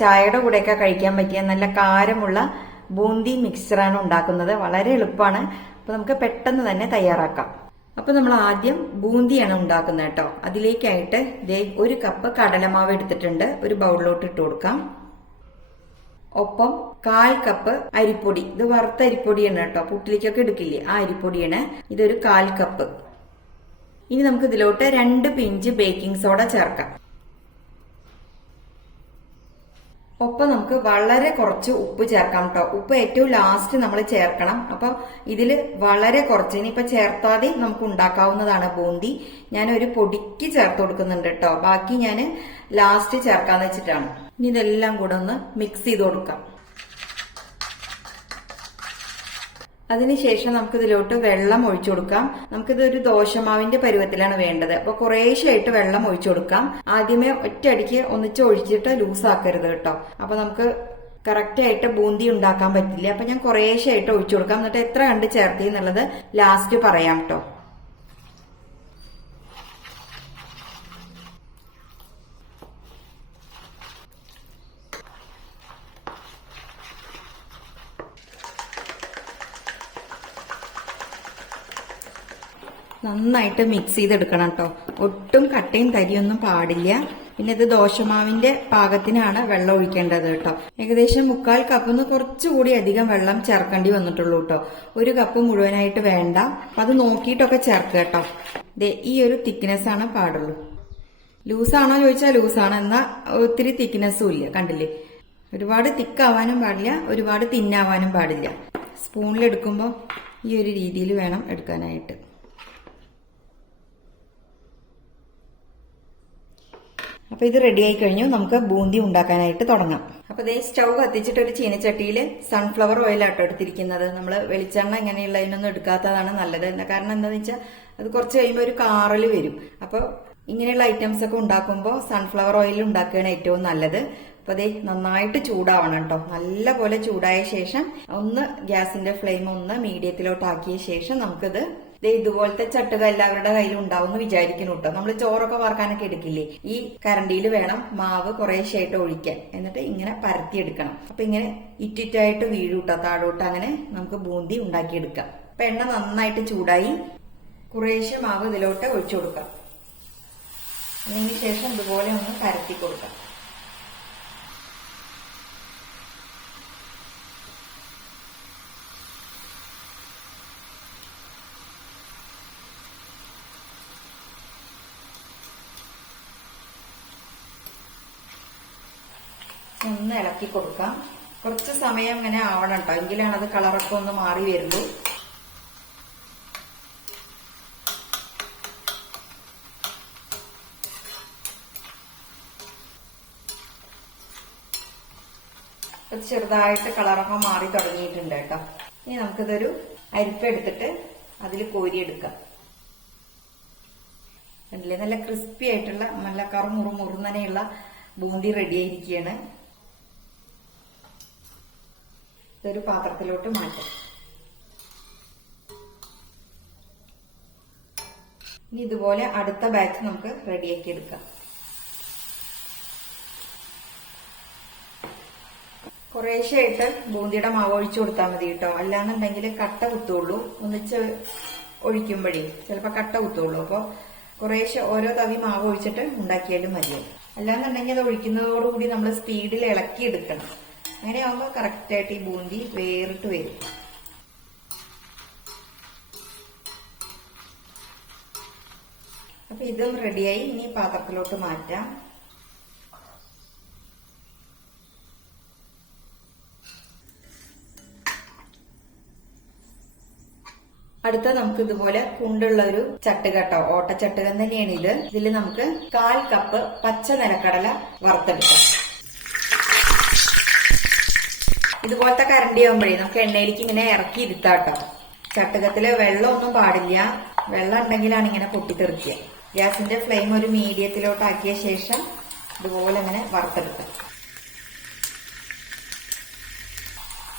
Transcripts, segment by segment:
ചായയുടെ കൂടെയൊക്കെ കഴിക്കാൻ പറ്റിയ നല്ല കാരമുള്ള ബൂന്തി മിക്സ്ചറാണ് ഉണ്ടാക്കുന്നത്. വളരെ എളുപ്പമാണ്. അപ്പൊ നമുക്ക് പെട്ടെന്ന് തന്നെ തയ്യാറാക്കാം. അപ്പൊ നമ്മൾ ആദ്യം ബൂന്തിയാണ് ഉണ്ടാക്കുന്നത് കേട്ടോ. അതിലേക്കായിട്ട് ഒരു കപ്പ് കടലമാവ് എടുത്തിട്ടുണ്ട്. ഒരു ബൗളിലോട്ട് ഇട്ട് കൊടുക്കാം. ഒപ്പം 1/4 കപ്പ് അരിപ്പൊടി. ഇത് വറുത്ത അരിപ്പൊടിയാണ് കേട്ടോ, പുട്ടിലേക്കൊക്കെ എടുക്കില്ലേ ആ അരിപ്പൊടിയാണ്. ഇതൊരു 1/4 കപ്പ്. ഇനി നമുക്ക് ഇതിലോട്ട് 2 പിഞ്ച് ബേക്കിംഗ് സോഡ ചേർക്കാം. ഒപ്പം നമുക്ക് വളരെ കുറച്ച് ഉപ്പ് ചേർക്കാം കേട്ടോ. ഉപ്പ് ഏറ്റവും ലാസ്റ്റ് നമ്മൾ ചേർക്കണം. അപ്പൊ ഇതില് വളരെ കുറച്ച്, ഇനിയിപ്പൊ ചേർത്താതെ നമുക്ക് ഉണ്ടാക്കാവുന്നതാണ് ബൂന്തി. ഞാൻ ഒരു പൊടിക്ക് ചേർത്ത് കൊടുക്കുന്നുണ്ട് കേട്ടോ. ബാക്കി ഞാൻ ലാസ്റ്റ് ചേർക്കാന്ന് വെച്ചിട്ടാണ്. ഇനി ഇതെല്ലാം കൂടെ ഒന്ന് മിക്സ് ചെയ്ത് കൊടുക്കാം. അതിനുശേഷം നമുക്ക് ഇതിലോട്ട് വെള്ളം ഒഴിച്ചു കൊടുക്കാം. നമുക്കിതൊരു ദോശമാവിന്റെ പരുവത്തിലാണ് വേണ്ടത്. അപ്പൊ കുറേശ്ശായിട്ട് വെള്ളം ഒഴിച്ചു കൊടുക്കാം. ആദ്യമേ ഒറ്റയടിക്ക് ഒന്നിച്ച് ഒഴിച്ചിട്ട് ലൂസാക്കരുത് കേട്ടോ. അപ്പൊ നമുക്ക് കറക്റ്റ് ആയിട്ട് ബൂന്തി ഉണ്ടാക്കാൻ പറ്റില്ല. അപ്പൊ ഞാൻ കുറേശ്ശായിട്ട് ഒഴിച്ചു കൊടുക്കാം. എന്നിട്ട് എത്ര കണ്ട് ചേർത്തി എന്നുള്ളത് ലാസ്റ്റ് പറയാം കേട്ടോ. നന്നായിട്ട് മിക്സ് ചെയ്തെടുക്കണം കേട്ടോ. ഒട്ടും കട്ടയും തരിയൊന്നും പാടില്ല. പിന്നെ ഇത് ദോശമാവിന്റെ പാകത്തിനാണ് വെള്ളം ഒഴിക്കേണ്ടത് കേട്ടോ. ഏകദേശം 1/4 കപ്പിന്ന് കുറച്ചുകൂടി അധികം വെള്ളം ചേർക്കേണ്ടി വന്നിട്ടുള്ളൂ കേട്ടോ. 1 കപ്പ് മുഴുവനായിട്ട് വേണ്ട. അപ്പൊ അത് നോക്കിയിട്ടൊക്കെ ചേർക്കുക കേട്ടോ. ഈ ഒരു തിക്നെസ് ആണ് പാടുള്ളൂ. ലൂസാണോ ചോദിച്ചാൽ ലൂസാണ്, എന്നാ ഒത്തിരി തിക്നെസ്സും ഇല്ല. കണ്ടില്ലേ, ഒരുപാട് തിക്കാവാനും പാടില്ല, ഒരുപാട് തിന്നാവാനും പാടില്ല. സ്പൂണിലെടുക്കുമ്പോൾ ഈ ഒരു രീതിയിൽ വേണം എടുക്കാനായിട്ട്. അപ്പൊ ഇത് റെഡി ആയി കഴിഞ്ഞു. നമുക്ക് ബൂന്തി ഉണ്ടാക്കാനായിട്ട് തുടങ്ങാം. അപ്പൊ ഇതേ സ്റ്റൗ കത്തിച്ചിട്ട് ഒരു ചീനച്ചട്ടിയിൽ സൺഫ്ലവർ ഓയിൽ ആട്ടോ എടുത്തിരിക്കുന്നത്. നമ്മൾ വെളിച്ചെണ്ണ ഇങ്ങനെയുള്ളതിനൊന്നും എടുക്കാത്തതാണ് നല്ലത്. കാരണം എന്താന്ന് വെച്ചാൽ അത് കുറച്ച് കഴിയുമ്പോൾ ഒരു കാറൽ വരും. അപ്പൊ ഇങ്ങനെയുള്ള ഐറ്റംസ് ഒക്കെ ഉണ്ടാക്കുമ്പോൾ സൺഫ്ലവർ ഓയിൽ ഉണ്ടാക്കുകയാണ് ഏറ്റവും നല്ലത്. അപ്പൊ അതേ നന്നായിട്ട് ചൂടാവണം കേട്ടോ. നല്ല പോലെ ചൂടായ ശേഷം ഒന്ന് ഗ്യാസിന്റെ ഫ്ലെയിം ഒന്ന് മീഡിയത്തിലോട്ട് ആക്കിയ ശേഷം നമുക്കിത് ഇതുപോലത്തെ ചട്ടുക എല്ലാവരുടെ കയ്യിലും ഉണ്ടാവും എന്ന് വിചാരിക്കുന്നു കേട്ടോ. നമ്മൾ ചോറൊക്കെ വറക്കാനൊക്കെ എടുക്കില്ലേ, ഈ കരണ്ടിയിൽ വേണം മാവ് കുറേശ്ശായിട്ട് ഒഴിക്കാൻ. എന്നിട്ട് ഇങ്ങനെ പരത്തിയെടുക്കണം. അപ്പൊ ഇങ്ങനെ ഇറ്റിറ്റായിട്ട് വീഴൂട്ടോ താഴോട്ട്. അങ്ങനെ നമുക്ക് ബൂന്തി ഉണ്ടാക്കിയെടുക്കാം. അപ്പൊ എണ്ണ നന്നായിട്ട് ചൂടായി. കുറേശ്ശെ മാവ് ഇതിലോട്ട് ഒഴിച്ചു കൊടുക്കാം. അതിന് ശേഷം ഇതുപോലെ ഒന്ന് പരത്തി കൊടുക്കാം. ഒന്ന് ഇളക്കി കൊടുക്കാം. കുറച്ച് സമയം ഇങ്ങനെ ആവണം കേട്ടോ, എങ്കിലാണ് അത് കളറൊക്കെ ഒന്ന് മാറി വരുള്ളൂ. ചെറുതായിട്ട് കളറൊക്കെ മാറി തുടങ്ങിയിട്ടുണ്ട് കേട്ടോ. ഇനി നമുക്കിതൊരു അരിപ്പ എടുത്തിട്ട് അതിൽ കോരിയെടുക്കാം. കണ്ടില്ലേ, നല്ല ക്രിസ്പി ആയിട്ടുള്ള നല്ല മുറുന്നനെയുള്ള ബൂന്തി റെഡി ആയിരിക്കുകയാണ്. ഇതൊരു പാത്രത്തിലോട്ട് മാറ്റാം. ഇനി ഇതുപോലെ അടുത്ത ബാച്ച് നമുക്ക് റെഡിയാക്കി എടുക്കാം. കുറേശ്ശായിട്ട് ബൂന്തിയുടെ മാവ് ഒഴിച്ചു കൊടുത്താൽ മതി കേട്ടോ. അല്ലാന്നുണ്ടെങ്കിൽ കട്ട കുത്തുള്ളൂ. ഒന്നിച്ച് ഒഴിക്കുമ്പോഴേ ചിലപ്പോൾ കട്ട കുത്തുള്ളൂ. അപ്പോൾ കുറേശ്ശെ ഓരോ തവി മാവ് ഒഴിച്ചിട്ട് ഉണ്ടാക്കിയാലും മതിയാവും. അല്ലാന്നുണ്ടെങ്കിൽ അത് ഒഴിക്കുന്നതോടുകൂടി നമ്മൾ സ്പീഡിൽ ഇളക്കി എടുക്കണം. അങ്ങനെ ആവുമ്പോൾ കറക്റ്റായിട്ട് ഈ ബൂന്തി വേറിട്ട് വരും. അപ്പൊ ഇതും റെഡിയായി. ഇനി പാത്രത്തിലോട്ട് മാറ്റാം. അടുത്ത നമുക്ക് ഇതുപോലെ കുണ്ടുള്ള ഒരു ചട്ടുക കേട്ടോ. ഓട്ടച്ചട്ടുകം തന്നെയാണ് ഇത്. ഇതിൽ നമുക്ക് 1/4 കപ്പ് പച്ച നിലക്കടല വറുത്തെടുക്കാം. ഇതുപോലത്തെ കരണ്ടി ആകുമ്പോഴേ നമുക്ക് എണ്ണയിലേക്ക് ഇങ്ങനെ ഇറക്കി ഇരുത്താട്ടോ. ചട്ടുകത്തില് വെള്ളമൊന്നും പാടില്ല. വെള്ളം ഉണ്ടെങ്കിലാണ് ഇങ്ങനെ പൊട്ടിത്തെറിക്കുക. ഗ്യാസിന്റെ ഫ്ലെയിം ഒരു മീഡിയത്തിലോട്ട് ആക്കിയ ശേഷം ഇതുപോലെ ഇങ്ങനെ വറുത്തെടുക്കാം.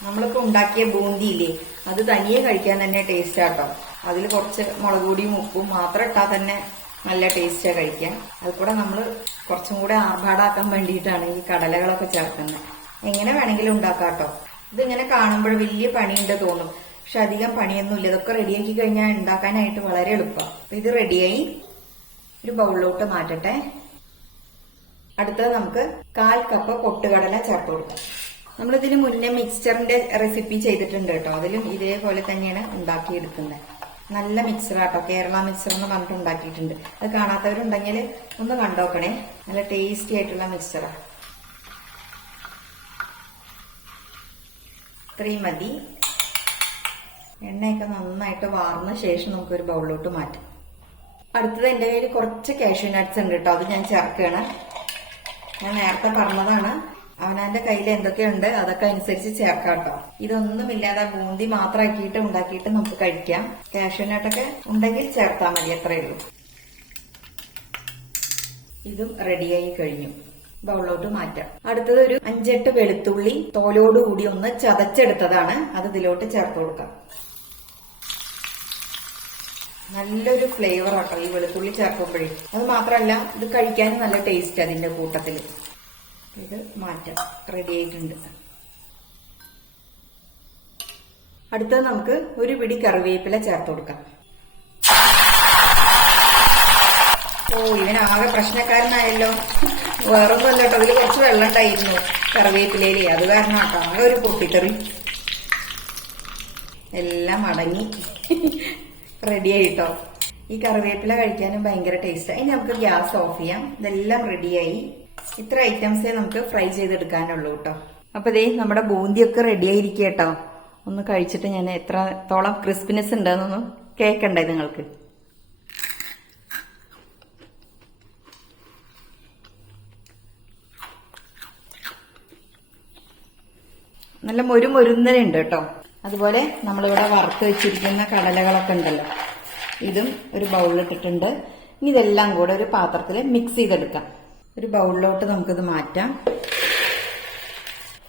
നമ്മളിപ്പോ ഉണ്ടാക്കിയ ബൂന്തിയില്ലേ, അത് തനിയെ കഴിക്കാൻ തന്നെ ടേസ്റ്റ് ആട്ടോ. അതിൽ കുറച്ച് മുളക് പൊടിയും ഉപ്പും മാത്രം ഇട്ടാൽ തന്നെ നല്ല ടേസ്റ്റാ കഴിക്കാൻ. അത് കൂടെ നമ്മൾ കുറച്ചും കൂടെ ആർഭാടാക്കാൻ വേണ്ടിയിട്ടാണ് ഈ കടലകളൊക്കെ ചേർക്കുന്നത്. എങ്ങനെ വേണമെങ്കിലും ഉണ്ടാക്കാം കേട്ടോ. ഇതിങ്ങനെ കാണുമ്പോൾ വലിയ പണിയുണ്ട് തോന്നും, പക്ഷെ അധികം പണിയൊന്നുമില്ല. ഇതൊക്കെ റെഡിയാക്കി കഴിഞ്ഞാൽ ഉണ്ടാക്കാനായിട്ട് വളരെ എളുപ്പമാണ്. അപ്പൊ ഇത് റെഡിയായി, ഒരു ബൗളിലോട്ട് മാറ്റട്ടെ. അടുത്തത് നമുക്ക് 1/4 കപ്പ് പൊട്ടുകടല ചേർത്ത് കൊടുക്കാം. നമ്മളിതിന് മുന്നേ മിക്സ്ചറിന്റെ റെസിപ്പി ചെയ്തിട്ടുണ്ട് കേട്ടോ, അതിലും ഇതേപോലെ തന്നെയാണ് ഉണ്ടാക്കിയെടുക്കുന്നത്. നല്ല മിക്സറാട്ടോ, കേരള മിക്സർ എന്ന് പറഞ്ഞിട്ട് ഉണ്ടാക്കിയിട്ടുണ്ട്. അത് കാണാത്തവരുണ്ടെങ്കിൽ ഒന്ന് കണ്ടോക്കണേ, നല്ല ടേസ്റ്റി ആയിട്ടുള്ള മിക്സറാണ്. ഇത്രയും മതി. എണ്ണയൊക്കെ നന്നായിട്ട് വാർന്ന ശേഷം നമുക്കൊരു ബൗളിലോട്ട് മാറ്റാം. അടുത്തത് എന്റെ കയ്യിൽ കുറച്ച് കാഷ്യൂ നട്ട്സ് ഉണ്ട് കേട്ടോ, അത് ഞാൻ ചേർക്കുകയാണ്. ഞാൻ നേരത്തെ പറഞ്ഞതാണ്, അവനാന്റെ കയ്യിൽ എന്തൊക്കെയുണ്ട് അതൊക്കെ അനുസരിച്ച് ചേർക്കാം കേട്ടോ. ഇതൊന്നുമില്ലാതെ ബൂന്തി മാത്രമാക്കിയിട്ട് ഉണ്ടാക്കിയിട്ട് നമുക്ക് കഴിക്കാം. കാഷ്യൂ നട്ടൊക്കെ ഉണ്ടെങ്കിൽ ചേർത്താൽ മതി, അത്രയേ ഉള്ളൂ. ഇതും റെഡിയായി കഴിഞ്ഞു, ബൗളിലോട്ട് മാറ്റാം. അടുത്തത് ഒരു 5-8 വെളുത്തുള്ളി തോലോടുകൂടി ഒന്ന് ചതച്ചെടുത്തതാണ്, അത് ഇതിലോട്ട് ചേർത്ത് കൊടുക്കാം. നല്ലൊരു ഫ്ലേവർ ആട്ടോ ഈ വെളുത്തുള്ളി ചേർക്കുമ്പോഴേ. അത് മാത്രമല്ല ഇത് കഴിക്കാനും നല്ല ടേസ്റ്റ് അതിന്റെ കൂട്ടത്തില്. ഇത് മാറ്റാം, റെഡി ആയിട്ടുണ്ട്. അടുത്തത് നമുക്ക് ഒരു പിടി കറിവേപ്പില ചേർത്ത് കൊടുക്കാം. ഓ, ഇവനാകെ പ്രശ്നക്കാരനായല്ലോ. വേറൊന്നുമല്ല കേട്ടോ, ഇതിൽ കുറച്ച് വെള്ളം ഉണ്ടായിരുന്നു കറിവേപ്പിലയിലേ, അത് കാരണം കേട്ടോ ആകെ ഒരു പൊട്ടിത്തെറി. എല്ലാം അടങ്ങി റെഡിയായി കേട്ടോ. ഈ കറിവേപ്പില കഴിക്കാനും ഭയങ്കര ടേസ്റ്റ്. ഇനി നമുക്ക് ഗ്യാസ് ഓഫ് ചെയ്യാം. ഇതെല്ലാം റെഡിയായി. ഇത്ര ഐറ്റംസേ നമുക്ക് ഫ്രൈ ചെയ്തെടുക്കാനുള്ളൂ കേട്ടോ. അപ്പൊ ദേ നമ്മുടെ ബൂന്തിയൊക്കെ റെഡിയായിരിക്കും കേട്ടോ. ഒന്ന് കഴിച്ചിട്ട് ഞാൻ എത്രത്തോളം ക്രിസ്പിനെസ് ഉണ്ടെന്നൊന്നും കേൾക്കണ്ടേ നിങ്ങൾക്ക്. നല്ല മൊരുന്നനുണ്ട് കേട്ടോ. അതുപോലെ നമ്മളിവിടെ വറുത്ത് വെച്ചിരിക്കുന്ന കടലകളൊക്കെ ഉണ്ടല്ലോ, ഇതും ഒരു ബൗളിലിട്ടിട്ടുണ്ട്. ഇനി ഇതെല്ലാം കൂടെ ഒരു പാത്രത്തിൽ മിക്സ് ചെയ്തെടുക്കാം. ഒരു ബൗളിലോട്ട് നമുക്കിത് മാറ്റാം.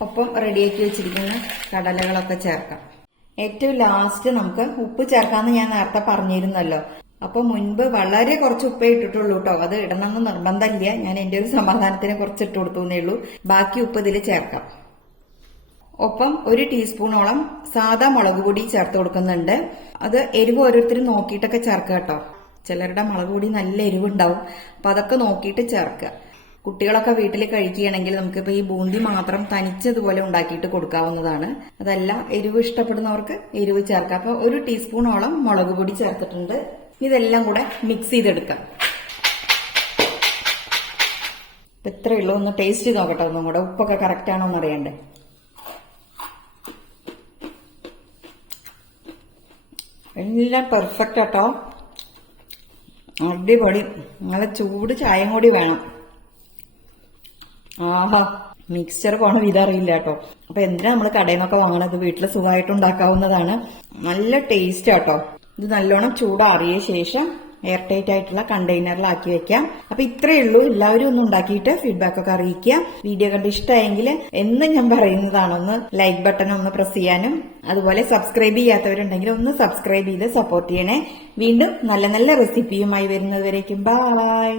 ഒപ്പം റെഡിയാക്കി വെച്ചിരിക്കുന്ന കടലകളൊക്കെ ചേർക്കാം. ഏറ്റവും ലാസ്റ്റ് നമുക്ക് ഉപ്പ് ചേർക്കാമെന്ന് ഞാൻ നേരത്തെ പറഞ്ഞിരുന്നല്ലോ. അപ്പൊ മുൻപ് വളരെ കുറച്ച് ഉപ്പേ ഇട്ടിട്ടുള്ളൂ കേട്ടോ. അത് ഇടണമെന്ന് നിർബന്ധമില്ല, ഞാൻ എന്റെ ഒരു സമാധാനത്തിന് കുറച്ച് ഇട്ട് കൊടുത്തേ ഉള്ളൂ. ബാക്കി ഉപ്പ് ഇതിൽ ചേർക്കാം. ഒപ്പം 1 ടീസ്പൂണോളം സാദാ മുളക് പൊടി ചേർത്ത് കൊടുക്കുന്നുണ്ട്. അത് എരിവ് ഓരോരുത്തരും നോക്കിയിട്ടൊക്കെ ചേർക്കുക കേട്ടോ. ചിലരുടെ മുളക് പൊടി നല്ല എരിവുണ്ടാവും, അപ്പൊ അതൊക്കെ നോക്കിയിട്ട് ചേർക്കുക. കുട്ടികളൊക്കെ വീട്ടിൽ കഴിക്കുകയാണെങ്കിൽ നമുക്കിപ്പോ ഈ ബൂന്തി മാത്രം തനിച്ചതുപോലെ ഉണ്ടാക്കിയിട്ട് കൊടുക്കാവുന്നതാണ്. അതല്ല, എരിവ് ഇഷ്ടപ്പെടുന്നവർക്ക് എരിവ് ചേർക്കാം. അപ്പൊ 1 ടീസ്പൂണോളം മുളക് പൊടി ചേർത്തിട്ടുണ്ട്. ഇതെല്ലാം കൂടെ മിക്സ് ചെയ്തെടുക്കാം. ഇത്രയേ ഉള്ളൂ. ഒന്ന് ടേസ്റ്റ് ചെയ്ത് നോക്കട്ടെ, ഒന്നും കൂടെ ഉപ്പൊക്കെ കറക്റ്റ് ആണോ എന്ന് അറിയണ്ടേ. എല്ലാം പെർഫെക്റ്റ് കേട്ടോ, അടിപൊളി. നല്ല ചൂട് ചായയും കൂടി വേണം. ആഹാ, മിക്സ്ചർ പോണ വിധറിയില്ല കേട്ടോ. അപ്പൊ എന്തിനാ നമ്മൾ കടയിൽ നിന്നൊക്കെ വാങ്ങണത്, വീട്ടിൽ സുഖമായിട്ട് ഉണ്ടാക്കാവുന്നതാണ്. നല്ല ടേസ്റ്റ് കേട്ടോ. ഇത് നല്ലോണം ചൂടാറിയ ശേഷം എയർ ടൈറ്റ് ആയിട്ടുള്ള കണ്ടെയ്നറിലാക്കി വെക്കാം. അപ്പൊ ഇത്രയേ ഉള്ളൂ. എല്ലാവരും ഒന്ന് ഉണ്ടാക്കിയിട്ട് ഫീഡ്ബാക്ക് ഒക്കെ അറിയിക്കുക. വീഡിയോ കണ്ട് ഇഷ്ടമായെങ്കിൽ എന്നും ഞാൻ പറയുന്നതാണ്, ഒന്ന് ലൈക്ക് ബട്ടൺ ഒന്ന് പ്രസ് ചെയ്യാനും, അതുപോലെ സബ്സ്ക്രൈബ് ചെയ്യാത്തവരുണ്ടെങ്കിൽ ഒന്ന് സബ്സ്ക്രൈബ് ചെയ്ത് സപ്പോർട്ട് ചെയ്യണേ. വീണ്ടും നല്ല നല്ല റെസിപ്പിയുമായി വരുന്നതുവരേക്കും ബൈ.